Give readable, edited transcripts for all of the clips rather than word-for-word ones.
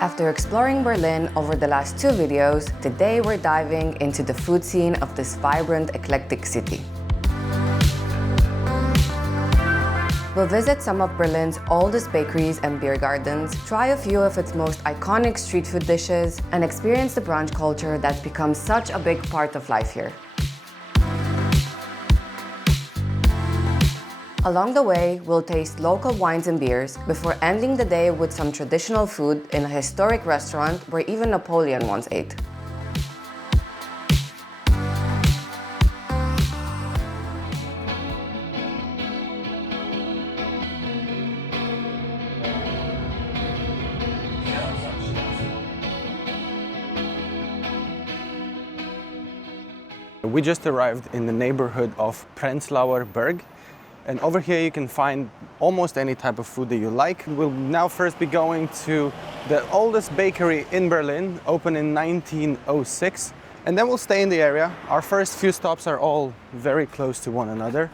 After exploring Berlin over the last 2 videos, today we're diving into the food scene of this vibrant, eclectic city. We'll visit some of Berlin's oldest bakeries and beer gardens, try a few of its most iconic street food dishes, and experience the brunch culture that's become such a big part of life here. Along the way, we'll taste local wines and beers before ending the day with some traditional food in a historic restaurant where even Napoleon once ate. We just arrived in the neighborhood of Prenzlauer Berg. And over here you can find almost any type of food that you like. We'll now first be going to the oldest bakery in Berlin, opened in 1906. And then we'll stay in the area. Our first few stops are all very close to one another.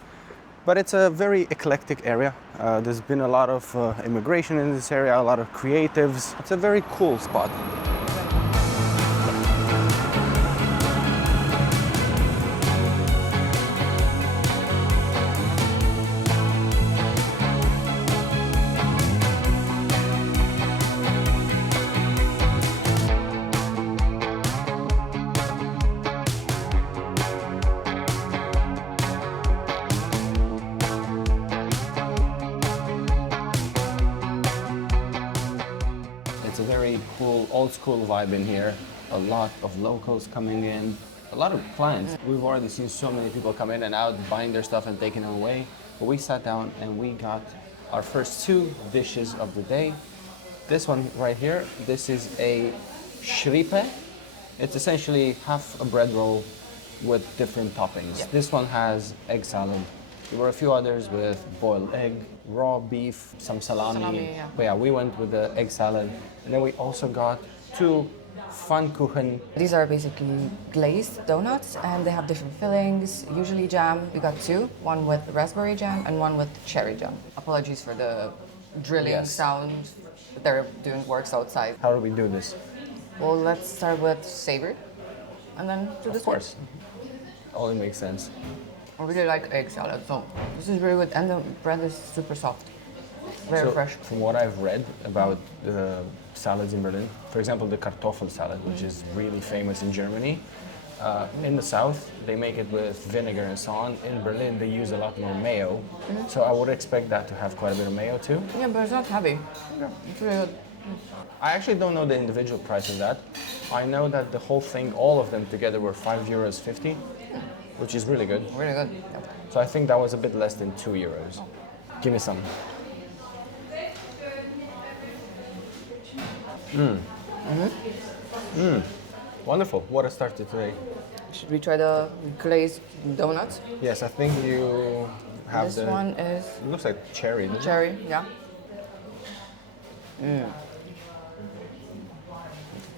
But it's a very eclectic area. There's been a lot of immigration in this area, a lot of creatives. It's a very cool spot. It's a very cool, old school vibe in here. A lot of locals coming in, a lot of clients. We've already seen so many people come in and out, buying their stuff and taking it away. But we sat down and we got our first 2 dishes of the day. This one right here, this is a Schrippe. It's essentially half a bread roll with different toppings. Yep. This one has egg salad. There were a few others with boiled egg, raw beef, some salami. Yeah. But yeah, we went with the egg salad. And then we also got 2 Pfannkuchen. These are basically glazed donuts and they have different fillings, usually jam. We got 2, one with raspberry jam and one with cherry jam. Apologies for the drilling sound. They're doing works outside. How do we do this? Well, let's start with savory and then do this. Of course. Only makes sense. I really like egg salad, so this is really good, and the bread is super soft, very fresh. From what I've read about the salads in Berlin, for example, the Kartoffel salad, which is really famous in Germany, in the south, they make it with vinegar and so on. In Berlin, they use a lot more mayo, so I would expect that to have quite a bit of mayo too. Yeah, but it's not heavy. Yeah. It's really good. I actually don't know the individual price of that. I know that the whole thing, all of them together, were €5.50. Which is really good. Really good. Yep. So I think that was a bit less than €2. Give me some. Wonderful. What a start to today. Should we try the glazed donuts? Yes, I think you have this one is... It looks like cherry, doesn't it? Cherry, yeah.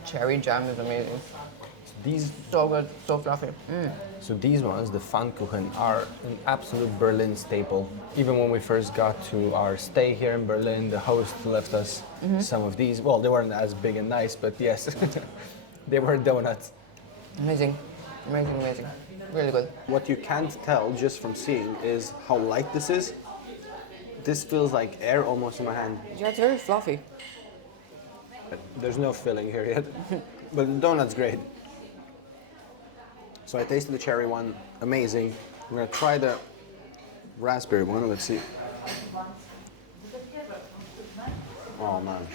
Cherry jam is amazing. These so good, so fluffy. So these ones, the Pfannkuchen, are an absolute Berlin staple. Even when we first got to our stay here in Berlin, the host left us some of these. Well, they weren't as big and nice, but yes, they were donuts. Amazing, amazing, amazing. Really good. What you can't tell just from seeing is how light this is. This feels like air almost in my hand. Yeah, it's very fluffy. There's no filling here yet, but the donut's great. So I tasted the cherry one, amazing. I'm gonna try the raspberry one, let's see. Oh man.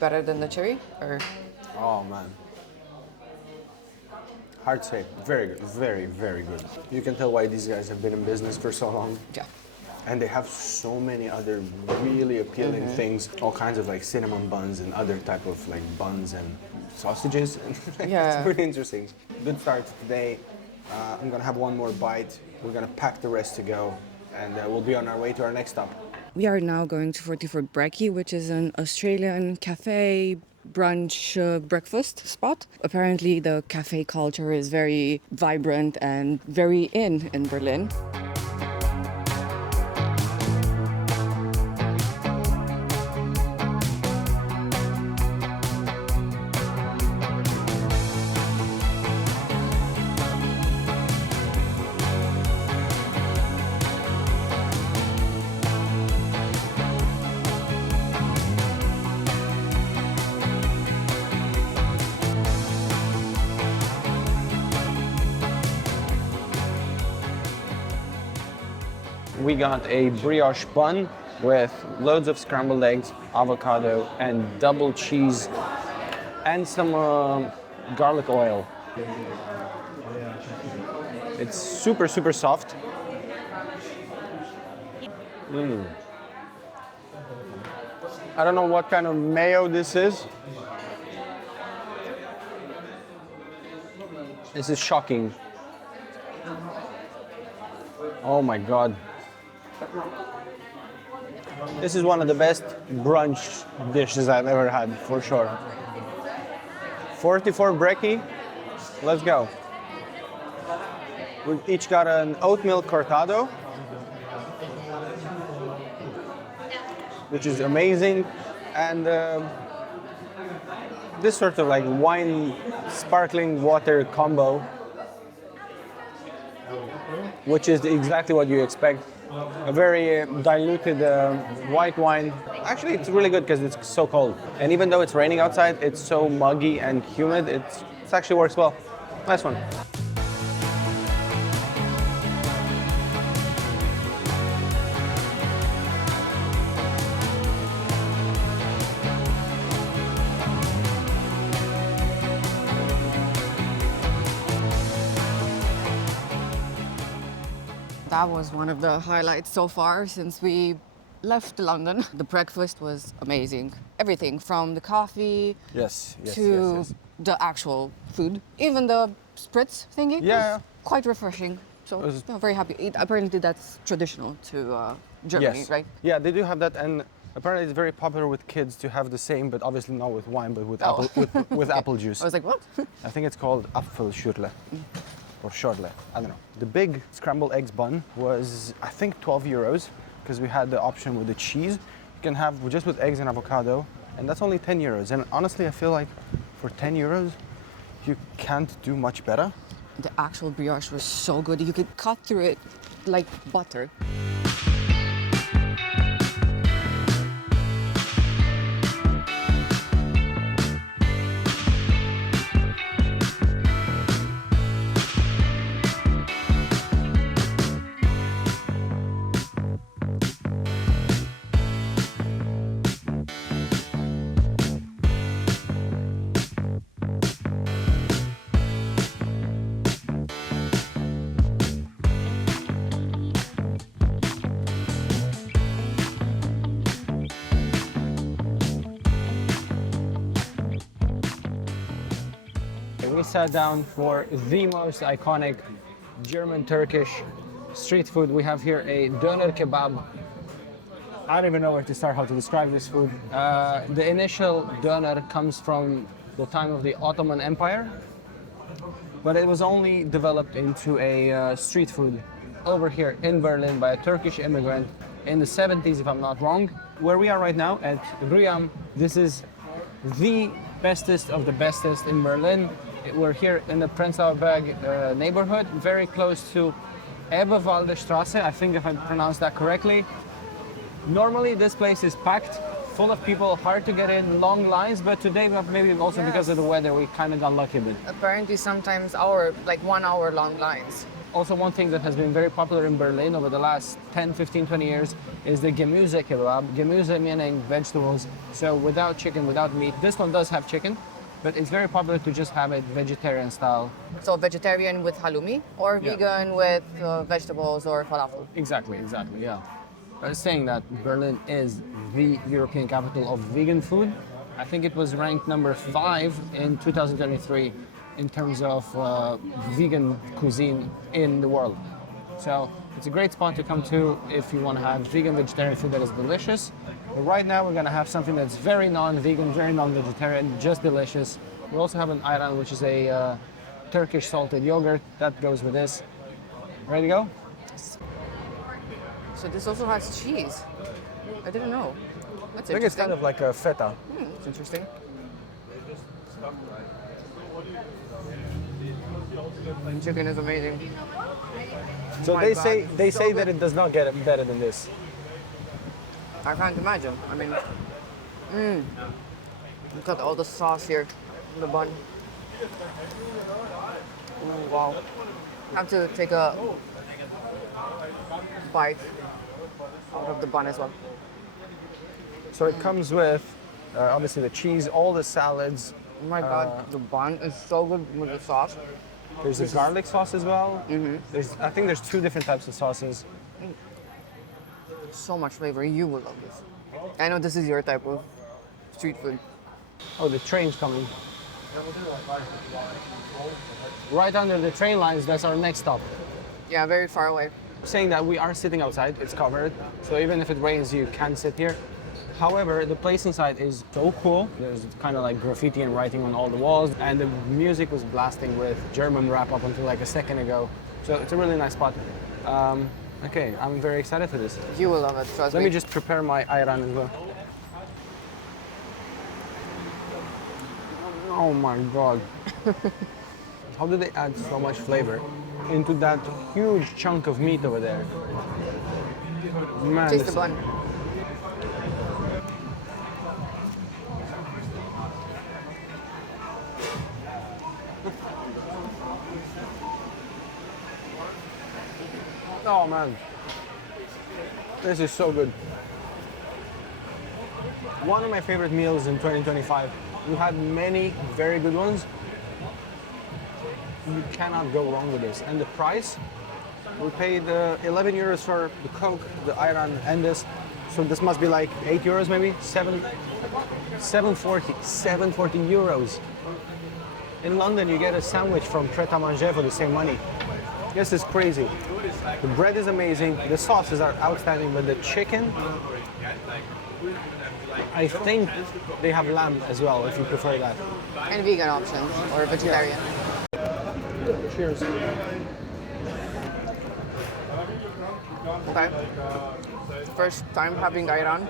Better than the cherry, or? Oh man. Hard to say, very good, very, very good. You can tell why these guys have been in business for so long. Yeah. And they have so many other really appealing things, all kinds of like cinnamon buns and other type of like buns and sausages. Yeah. It's pretty interesting. Good start today. I'm gonna have one more bite. We're gonna pack the rest to go, and we'll be on our way to our next stop. We are now going to 44 Brekkie, which is an Australian cafe brunch breakfast spot. Apparently the cafe culture is very vibrant and very in Berlin. we got a brioche bun with loads of scrambled eggs, avocado, and double cheese, and some garlic oil. It's super, super soft. I don't know what kind of mayo this is. This is shocking. Oh my God. This is one of the best brunch dishes I've ever had, for sure. 44 brekkie. Let's go. We've each got an oatmeal cortado, which is amazing, and this sort of like wine sparkling water combo, which is exactly what you expect. A very diluted white wine. Actually, it's really good because it's so cold, and even though it's raining outside, it's so muggy and humid. It actually works well. Nice one. That was one of the highlights so far since we left London. The breakfast was amazing. Everything from the coffee to the actual food. Even the spritz thingy was quite refreshing. So I'm very happy. Apparently that's traditional to Germany, right? Yeah, they do have that, and apparently it's very popular with kids to have the same, but obviously not with wine, but with apple juice. I was like, what? I think it's called Apfelschorle. Or Schorle, I don't know. The big scrambled eggs bun was, I think, 12 euros, because we had the option with the cheese. You can have just with eggs and avocado, and that's only 10 euros. And honestly, I feel like for 10 euros, you can't do much better. The actual brioche was so good. You could cut through it like butter. We sat down for the most iconic German-Turkish street food. We have here a Döner Kebab. I don't even know where to start, how to describe this food. The initial doner comes from the time of the Ottoman Empire, but it was only developed into a street food over here in Berlin by a Turkish immigrant in the 70s, if I'm not wrong. Where we are right now at Rüyam, this is the bestest of the bestest in Berlin. We're here in the Prenzlauer Berg neighborhood, very close to Eberwalder Straße, I think if I pronounced that correctly. Normally this place is packed, full of people, hard to get in, long lines, but today maybe also because of the weather we kind of got lucky a bit. Apparently sometimes 1 hour long lines. Also, one thing that has been very popular in Berlin over the last 10, 15, 20 years is the Gemüse Kebab. Gemüse meaning vegetables, so without chicken, without meat. This one does have chicken, but it's very popular to just have it vegetarian style. So vegetarian with halloumi or vegan with vegetables or falafel? Exactly, yeah. I was saying that Berlin is the European capital of vegan food. I think it was ranked number 5 in 2023 in terms of vegan cuisine in the world. So it's a great spot to come to if you want to have vegan vegetarian food that is delicious. But right now we're going to have something that's very non-vegan, very non-vegetarian, just delicious. We also have an ayran, which is a Turkish salted yogurt that goes with this. Ready to go? So this also has cheese. I didn't know. That's I think it's kind of like a feta. It's interesting. And chicken is amazing. So they say that it does not get better than this. I can't imagine. I mean, look at all the sauce here in the bun. Ooh, wow. I have to take a bite out of the bun as well. So it comes with obviously the cheese, all the salads. Oh my god, the bun is so good with the sauce. There's a garlic sauce as well. I think there's 2 different types of sauces. So much flavor. You will love this. I know this is your type of street food. Oh, the train's coming. Right under the train lines, that's our next stop. Yeah, very far away. Saying that we are sitting outside, it's covered. So even if it rains, you can sit here. However, the place inside is so cool. There's kind of like graffiti and writing on all the walls. And the music was blasting with German rap up until like a second ago. So it's a really nice spot. Okay, I'm very excited for this. You will love it, trust me. Let me just prepare my ayran as well. Oh my god. How do they add so much flavor into that huge chunk of meat over there? Man, Taste the bun. Oh man, this is so good. One of my favorite meals in 2025. We've had many very good ones. You cannot go wrong with this. And the price, we paid 11 euros for the Coke, the ayran, and this. So this must be like 8 euros maybe? 740 euros. In London, you get a sandwich from Pret a Manger for the same money. This is crazy. The bread is amazing, the sauces are outstanding, but the chicken, I think they have lamb as well, if you prefer that. And vegan options, or vegetarian. Cheers. Okay. First time having ayran.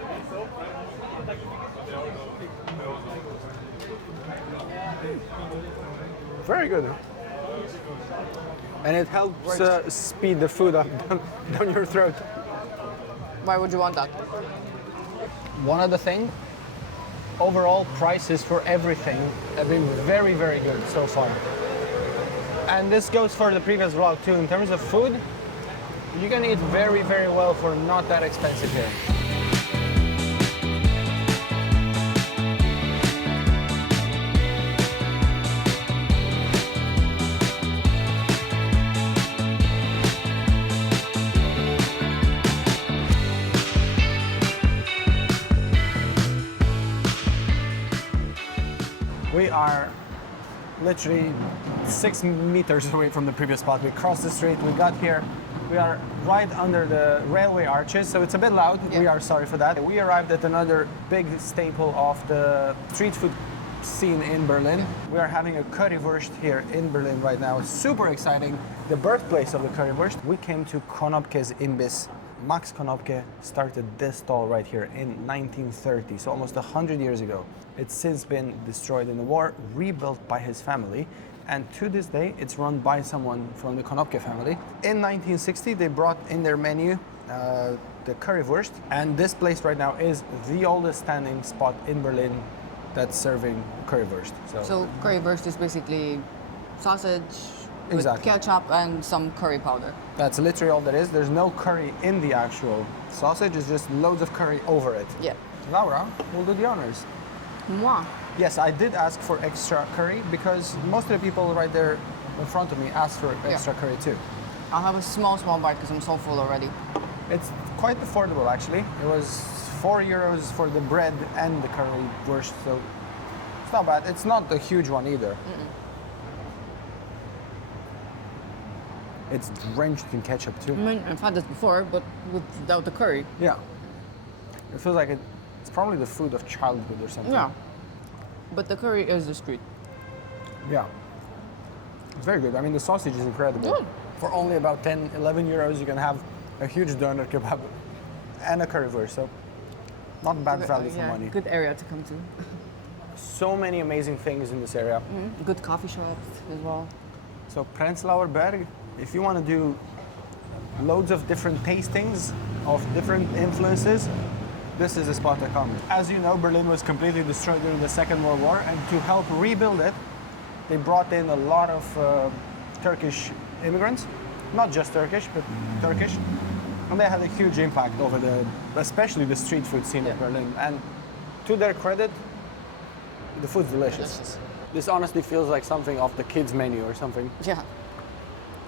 Very good. And it helps speed the food up down your throat. Why would you want that? One other thing, overall prices for everything have been very, very good so far. And this goes for the previous vlog too. In terms of food, you can eat very, very well for not that expensive here. We are literally 6 meters away from the previous spot. We crossed the street, we got here. We are right under the railway arches, so it's a bit loud. Yeah. We are sorry for that. We arrived at another big staple of the street food scene in Berlin. We are having a Currywurst here in Berlin right now. It's super exciting. The birthplace of the Currywurst. We came to Konopke's Imbiss. Max Konopke started this stall right here in 1930, so almost 100 years ago. It's since been destroyed in the war, rebuilt by his family, and to this day, it's run by someone from the Konopke family. In 1960, they brought in their menu the Currywurst, and this place right now is the oldest standing spot in Berlin that's serving Currywurst. So Currywurst is basically sausage with Exactly. ketchup and some curry powder. That's literally all that is. There's no curry in the actual sausage, it's just loads of curry over it. Yeah. Laura will do the honors. Mwah. Yes, I did ask for extra curry because most of the people right there in front of me asked for extra curry too. I'll have a small bite because I'm so full already. It's quite affordable actually. It was 4 euros for the bread and the currywurst, so it's not bad. It's not a huge one either. It's drenched in ketchup too. I mean, I've had this before, but without the curry. Yeah. It feels like it's probably the food of childhood or something. Yeah. But the curry is discreet. Yeah. It's very good. I mean, the sausage is incredible. Mm. For only about 10, 11 euros, you can have a huge Döner Kebab and a currywurst. So, not bad value for money. Good area to come to. So many amazing things in this area. Good coffee shops as well. So, Prenzlauer Berg, if you want to do loads of different tastings of different influences, this is the spot to come. As you know, Berlin was completely destroyed during the Second World War, and to help rebuild it, they brought in a lot of Turkish immigrants. Not just Turkish, but Turkish. And they had a huge impact over especially the street food scene of Berlin. And to their credit, the food's delicious. This honestly feels like something off the kids' menu or something. Yeah.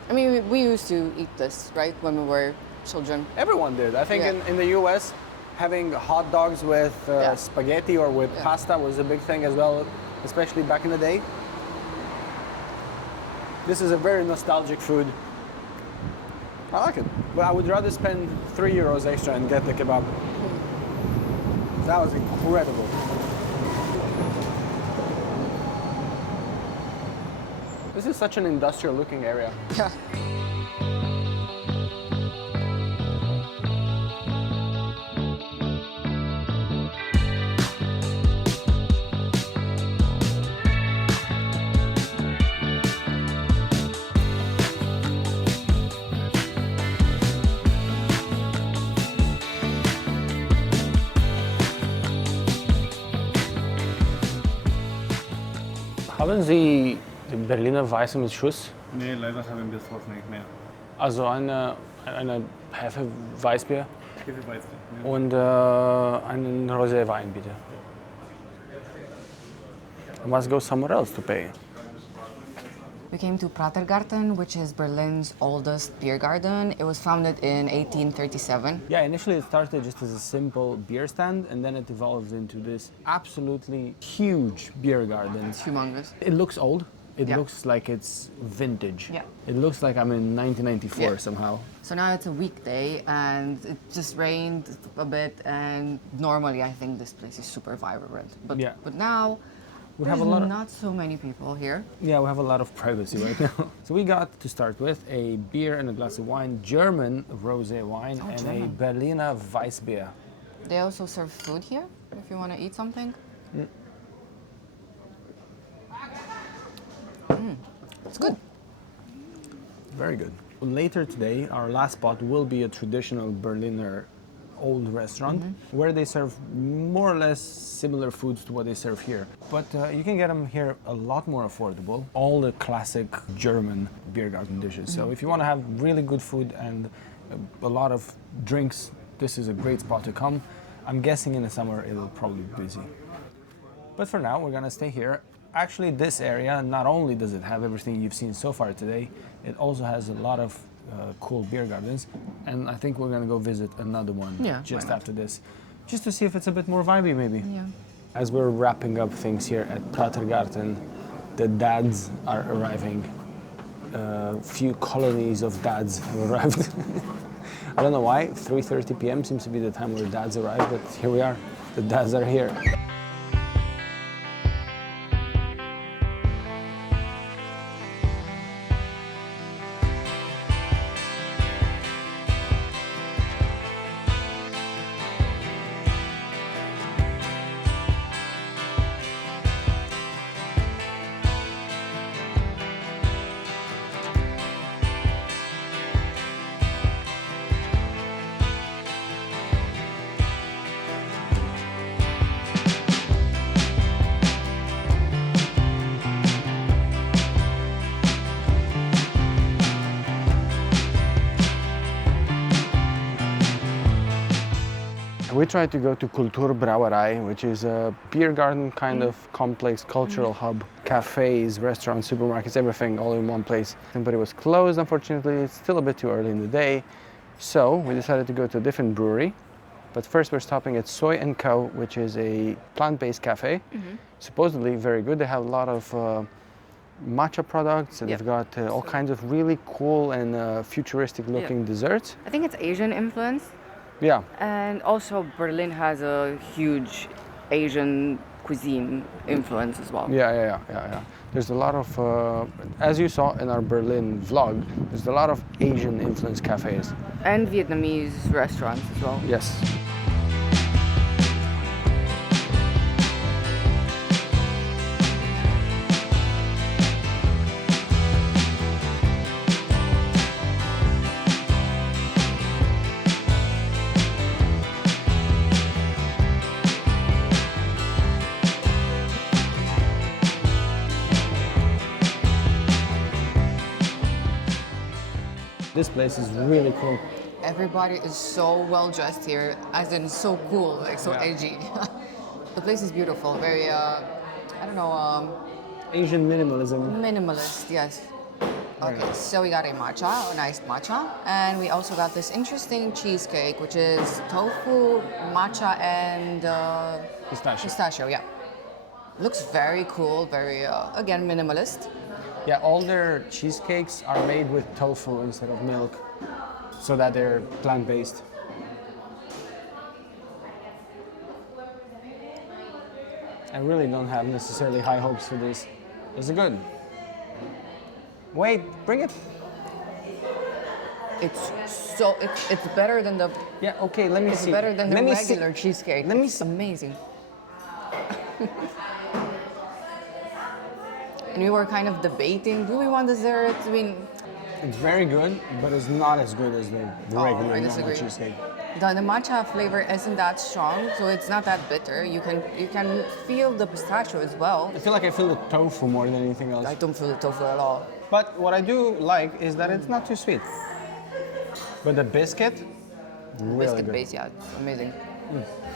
I mean, we used to eat this, right, when we were children. Everyone did. I think in the US, having hot dogs with spaghetti or with pasta was a big thing as well, especially back in the day. This is a very nostalgic food. I like it, but I would rather spend €3 extra and get the kebab. That was incredible. This is such an industrial looking area. Yeah. Haben Sie den Berliner Weißen mit Schuss? Nee, leider haben wir das nicht mehr. Also eine Hefe-Weißbier Hefeweizen. und einen Rosé-Wein bitte. I must go somewhere else to pay. We came to Pratergarten, which is Berlin's oldest beer garden. It was founded in 1837. Yeah, initially it started just as a simple beer stand, and then it evolved into this absolutely huge beer garden. It's humongous. It looks old. It Yeah. looks like it's vintage. Yeah. It looks like I'm in 1994 Yeah. somehow. So now it's a weekday and it just rained a bit, and normally I think this place is super vibrant. But now We there's have a lot of not so many people here. Yeah, we have a lot of privacy right now. So we got to start with a beer and a glass of wine, German rosé wine, and German. a Berliner Weissbier. They also serve food here if you want to eat something. It's good. Very good. Later today, our last spot will be a traditional Berliner old restaurant where they serve more or less similar foods to what they serve here. But you can get them here a lot more affordable. All the classic German beer garden dishes. So if you want to have really good food and a lot of drinks, this is a great spot to come. I'm guessing in the summer it'll probably be busy. But for now, we're gonna stay here. Actually, this area, not only does it have everything you've seen so far today, it also has a lot of cool beer gardens, and I think we're gonna go visit another one just after this, just to see if it's a bit more vibey maybe. Yeah. As we're wrapping up things here at Pratergarten, the dads are arriving. A few colonies of dads have arrived. I don't know why, 3:30 p.m. seems to be the time where dads arrive, but here we are, the dads are here. We tried to go to Kulturbrauerei, which is a beer garden kind of complex, cultural hub, cafes, restaurants, supermarkets, everything all in one place. But it was closed, unfortunately. It's still a bit too early in the day. So we decided to go to a different brewery. But first we're stopping at Soy & Co., which is a plant-based cafe. Supposedly very good. They have a lot of matcha products, and they've got all kinds of really cool and futuristic looking desserts. I think it's Asian influence. Yeah. And also Berlin has a huge Asian cuisine influence as well. Yeah. There's a lot of, as you saw in our Berlin vlog, there's a lot of Asian influenced cafes. And Vietnamese restaurants as well. Yes. This place is really cool. Everybody is so well dressed here, as in so cool, like so edgy. The place is beautiful, very, I don't know, Asian minimalism. minimalist, yes. Okay, so we got a matcha, a nice matcha, and we also got this interesting cheesecake, which is tofu, matcha, and pistachio, yeah. Looks very cool, very, again, minimalist. Yeah, all their cheesecakes are made with tofu instead of milk, so that they're plant-based. I really don't have necessarily high hopes for this. Is it good? Wait, bring it. It's better than the. Yeah, okay, let me It's see. better than the Let me regular cheesecake. Let me It's see. amazing. And we were kind of debating, do we want dessert? I mean, It's very good, but it's not as good as the regular I normal disagree. cheesecake. the matcha flavor isn't that strong, so it's not that bitter. You can feel the pistachio as well. I feel like I feel the tofu more than anything else. I don't feel the tofu at all. But what I do like is that it's not too sweet. But the biscuit, really Biscuit good. base, yeah, it's amazing.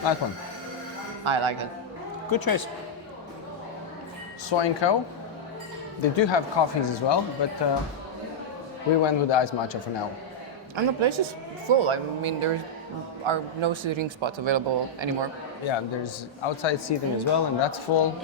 Nice one. I like it. Good choice. Soy & Co. They do have coffees as well, but we went with the iced matcha for now. And the place is full. I mean, there are no seating spots available anymore. Yeah, there's outside seating as well, and that's full.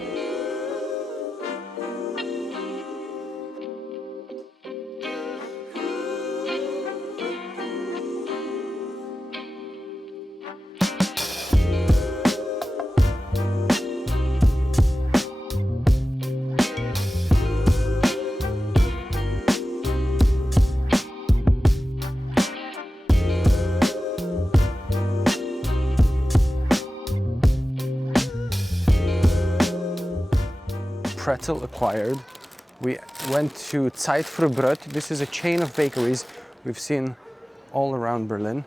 Pretzel acquired. We went to Zeitfrühbrot. This is a chain of bakeries we've seen all around Berlin.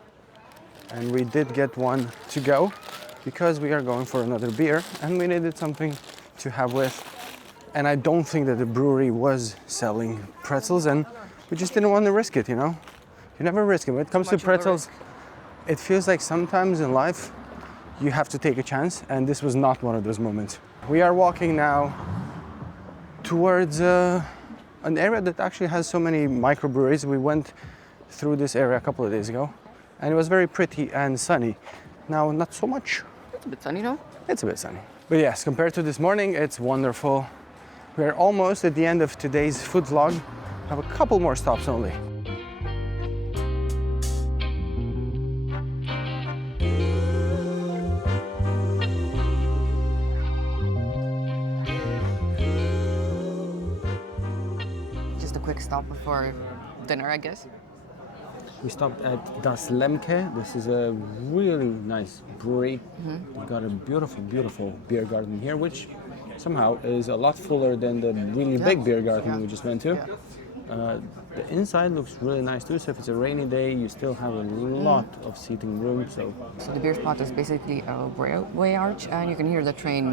And we did get one to go because we are going for another beer and we needed something to have with. And I don't think that the brewery was selling pretzels and we just didn't want to risk it, you know? You never risk it. When it comes to pretzels, it feels like sometimes in life you have to take a chance, and this was not one of those moments. We are walking now towards an area that actually has so many microbreweries. We went through this area a couple of days ago and it was very pretty and sunny. Now, not so much. It's a bit sunny, no? It's a bit sunny. But yes, compared to this morning, it's wonderful. We're almost at the end of today's food vlog. Have a couple more stops only. Just a quick stop before dinner, I guess. We stopped at Das Lemke. This is a really nice brewery. We've got a beautiful, beautiful beer garden here, which somehow is a lot fuller than the really big beer garden we just went to. The inside looks really nice too, so if it's a rainy day, you still have a lot of seating room. So The beer spot is basically a railway arch, and you can hear the train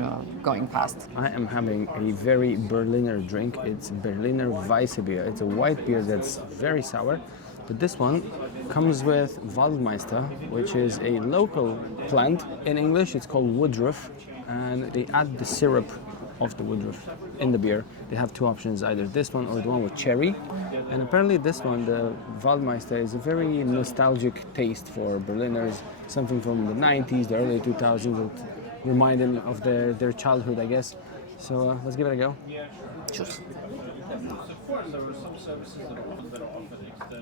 going past. I am having a very Berliner drink. It's Berliner Weissbier. It's a white beer that's very sour. But this one comes with Waldmeister, which is a local plant. In English, it's called woodruff, and they add the syrup of the woodruff in the beer. They have two options, either this one or the one with cherry. And apparently this one, the Waldmeister, is a very nostalgic taste for Berliners, something from the 90s, the early 2000s, that remind them of their childhood, I guess. So let's give it a go. Cheers.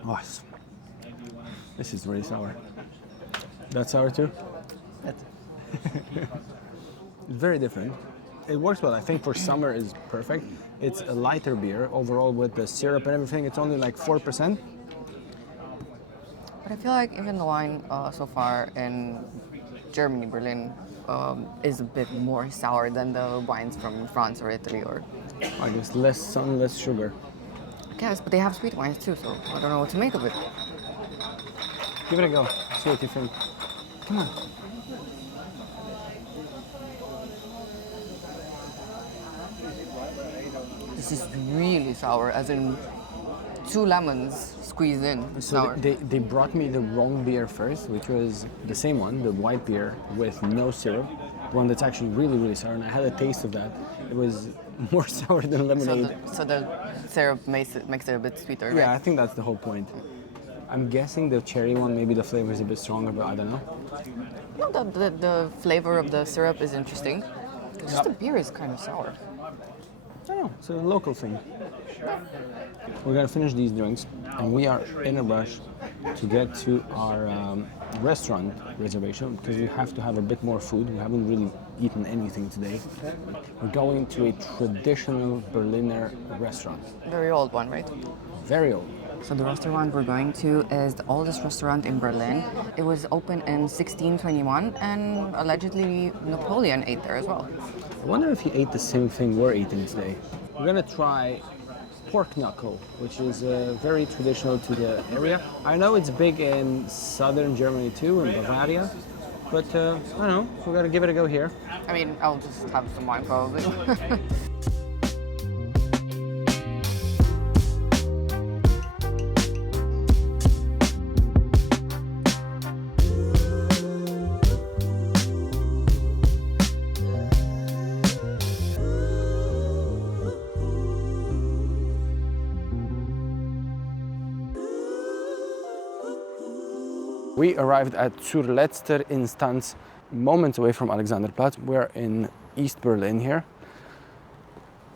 Oh, this is really sour. That's sour too? Very different. It works well. I think for summer is perfect. It's a lighter beer overall with the syrup and everything. It's only like 4%. But I feel like even the wine so far in Germany, Berlin, is a bit more sour than the wines from France or Italy or... I guess less sun, less sugar. I guess, but they have sweet wines too, so I don't know what to make of it. Give it a go. See what you think. Come on. This is really sour, as in 2 lemons squeezed in. It's So sour. they brought me the wrong beer first, which was the same one, the white beer with no syrup, the one that's actually really, really sour, and I had a taste of that. It was more sour than lemonade. So the syrup makes it a bit sweeter, Yeah, I right? think that's the whole point. I'm guessing the cherry one, maybe the flavor is a bit stronger, but I don't know. No, the flavor of the syrup is interesting. It's just the beer is kind of sour. I don't know, it's a local thing. We're gonna finish these drinks, and we are in a rush to get to our restaurant reservation because we have to have a bit more food. We haven't really eaten anything today. We're going to a traditional Berliner restaurant, Very old one, right? very old. So the restaurant we're going to is the oldest restaurant in Berlin. It was opened in 1621 and allegedly Napoleon ate there as well. I wonder if he ate the same thing we're eating today. We're gonna try pork knuckle, which is very traditional to the area. I know it's big in southern Germany too, in Bavaria, but I don't know, we're gonna give it a go here. I mean, I'll just have some wine probably. We arrived at Zur letzter Instanz, moments away from Alexanderplatz. We're in East Berlin here.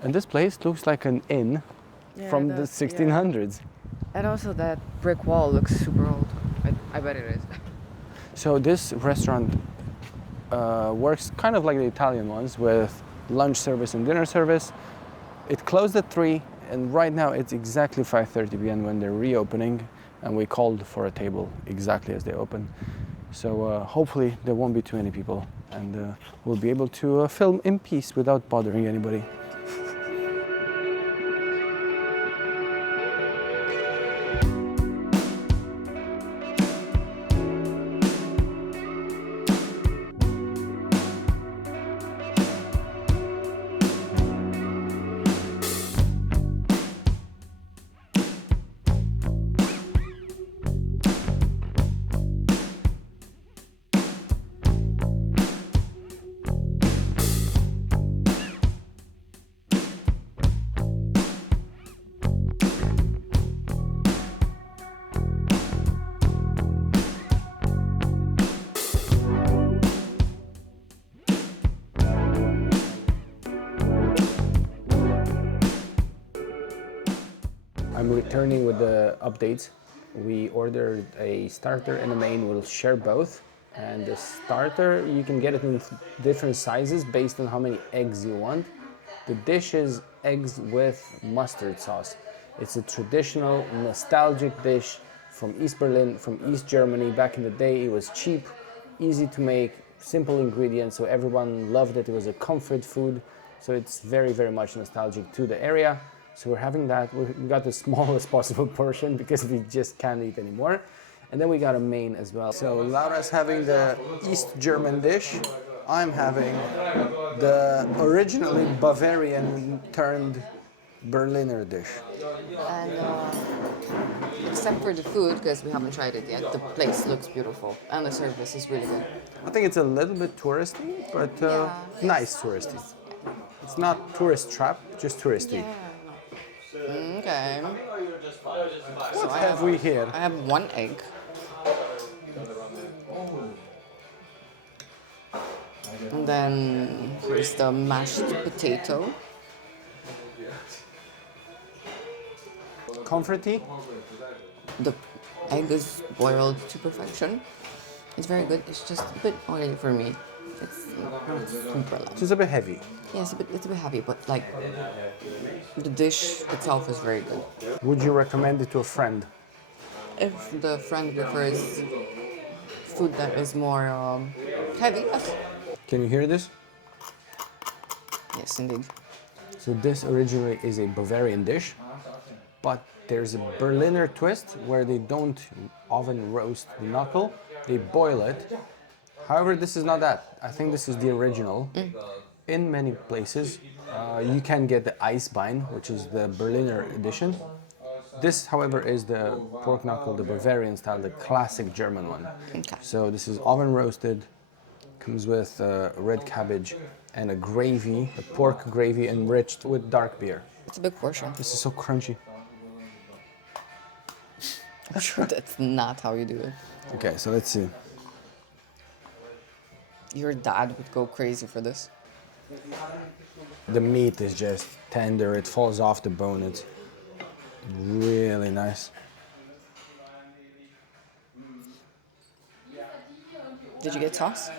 And this place looks like an inn from the 1600s. And also that brick wall looks super old. I bet it is. So this restaurant works kind of like the Italian ones with lunch service and dinner service. It closed at 3 and right now it's exactly 5:30 p.m. when they're reopening. And we called for a table exactly as they open. So hopefully there won't be too many people and we'll be able to film in peace without bothering anybody. I'm returning with the updates. We ordered a starter and a main. We'll share both. And the starter, you can get it in different sizes based on how many eggs you want. The dish is eggs with mustard sauce. It's a traditional, nostalgic dish from East Berlin, from East Germany. Back in the day, it was cheap, easy to make, simple ingredients, so everyone loved it. It was a comfort food, so it's very, very much nostalgic to the area. So we're having that. We got the smallest possible portion because we just can't eat anymore. And then we got a main as well. So Laura's having the East German dish. I'm having the originally Bavarian turned Berliner dish. And except for the food, because we haven't tried it yet, the place looks beautiful and the service is really good. I think it's a little bit touristy, but nice touristy. It's not tourist trap, just touristy. Okay. What have we here? I have 1 egg. And then here's the mashed potato. Comforty. The egg is boiled to perfection. It's very good. It's just a bit oily for me. It's not super light. Just a bit heavy. Yes, it's a bit heavy, but like the dish itself is very good. Would you recommend it to a friend? If the friend prefers food that is more heavy, yes. Can you hear this? Yes, indeed. So this originally is a Bavarian dish, but there's a Berliner twist where they don't oven roast the knuckle, they boil it. However, this is not that. I think this is the original. In many places, you can get the Eisbein, which is the Berliner edition. This, however, is the pork knuckle, the Bavarian style, the classic German one. Okay. So this is oven roasted, comes with red cabbage and a gravy, a pork gravy enriched with dark beer. It's a big portion. This is so crunchy. I'm sure that's not how you do it. Okay, so let's see. Your dad would go crazy for this. The meat is just tender, it falls off the bone, it's really nice. Did you get sauce?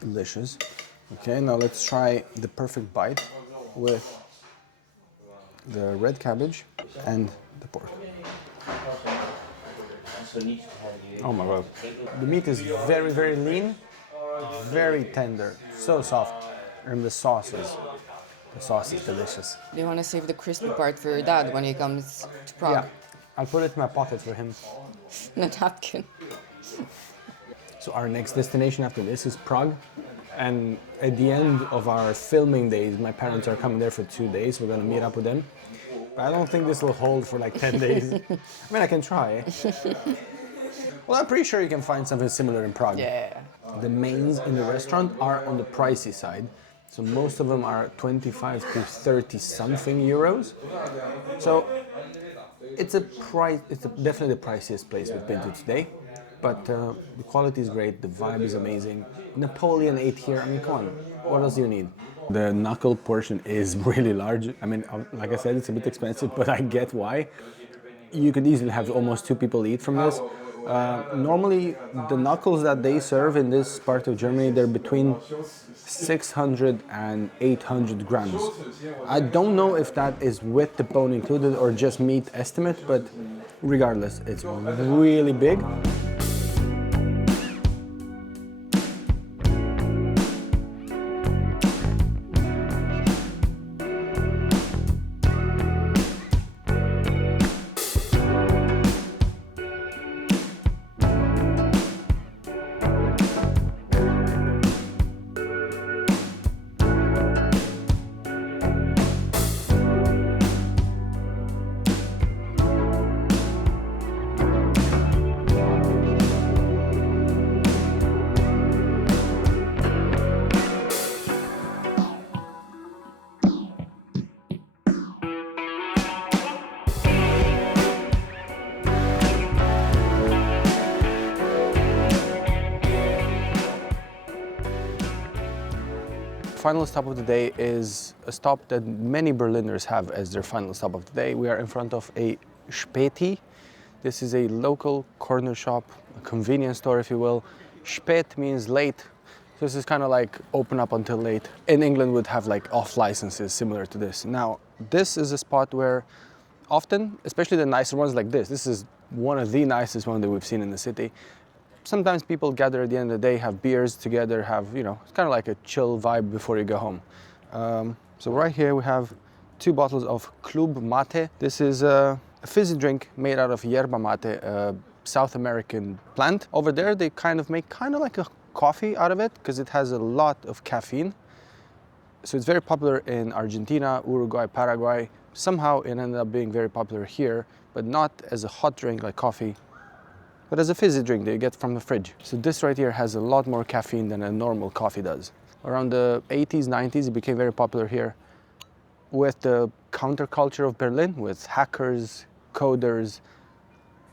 Delicious. Okay, now let's try the perfect bite with the red cabbage and the pork. Oh my god. The meat is very, very lean, very tender, so soft. And the sauce is delicious. Do you want to save the crispy part for your dad when he comes to Prague? Yeah, I'll put it in my pocket for him. In a napkin. So our next destination after this is Prague. And at the end of our filming days, my parents are coming there for 2 days. We're gonna meet up with them. But I don't think this will hold for like 10 days. I mean, I can try. Well, I'm pretty sure you can find something similar in Prague. Yeah. The mains in the restaurant are on the pricey side. So most of them are 25 to 30 something euros. So it's definitely the priciest place we've been to today. But the quality is great, the vibe is amazing. Napoleon ate here, I mean, come on, what else do you need? The knuckle portion is really large. I mean, like I said, it's a bit expensive, but I get why. You could easily have almost 2 people eat from this. Normally, the knuckles that they serve in this part of Germany, they're between 600 and 800 grams. I don't know if that is with the bone included or just meat estimate, but regardless, it's really big. Final stop of the day is a stop that many Berliners have as their final stop of the day. We are in front of a Späti. This is a local corner shop, a convenience store if you will. Spät means late, so this is kind of like open up until late. In England would have like off licenses similar to this. Now, this is a spot where often, especially the nicer ones like this is one of the nicest ones that we've seen in the city. Sometimes people gather at the end of the day, have beers together, have, you know, it's kind of like a chill vibe before you go home. So right here we have 2 bottles of Club Mate. This is a fizzy drink made out of yerba mate, a South American plant. Over there they kind of make kind of like a coffee out of it because it has a lot of caffeine. So it's very popular in Argentina, Uruguay, Paraguay. Somehow it ended up being very popular here, but not as a hot drink like coffee, but as a fizzy drink that you get from the fridge. So this right here has a lot more caffeine than a normal coffee does. Around the 80s, 90s, it became very popular here with the counterculture of Berlin, with hackers, coders,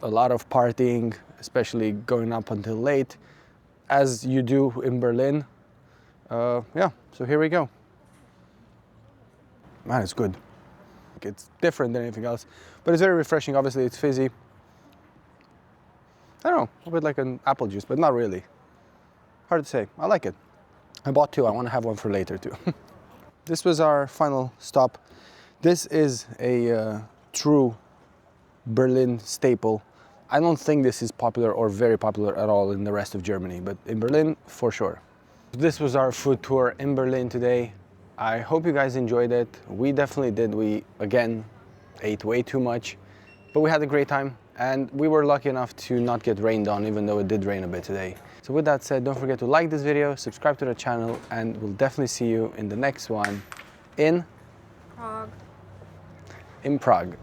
a lot of partying, especially going up until late, as you do in Berlin. Yeah, so here we go. Man, it's good. It's different than anything else, but it's very refreshing. Obviously, it's fizzy. I don't know, a bit like an apple juice, but not really. Hard to say. I like it. I bought 2. I want to have one for later too. This was our final stop. This is a true Berlin staple. I don't think this is popular or very popular at all in the rest of Germany, but in Berlin, for sure. This was our food tour in Berlin today. I hope you guys enjoyed it. We definitely did. We, again, ate way too much, but we had a great time. And we were lucky enough to not get rained on, even though it did rain a bit today. So with that said, don't forget to like this video, subscribe to the channel, and we'll definitely see you in the next one in Prague. In Prague.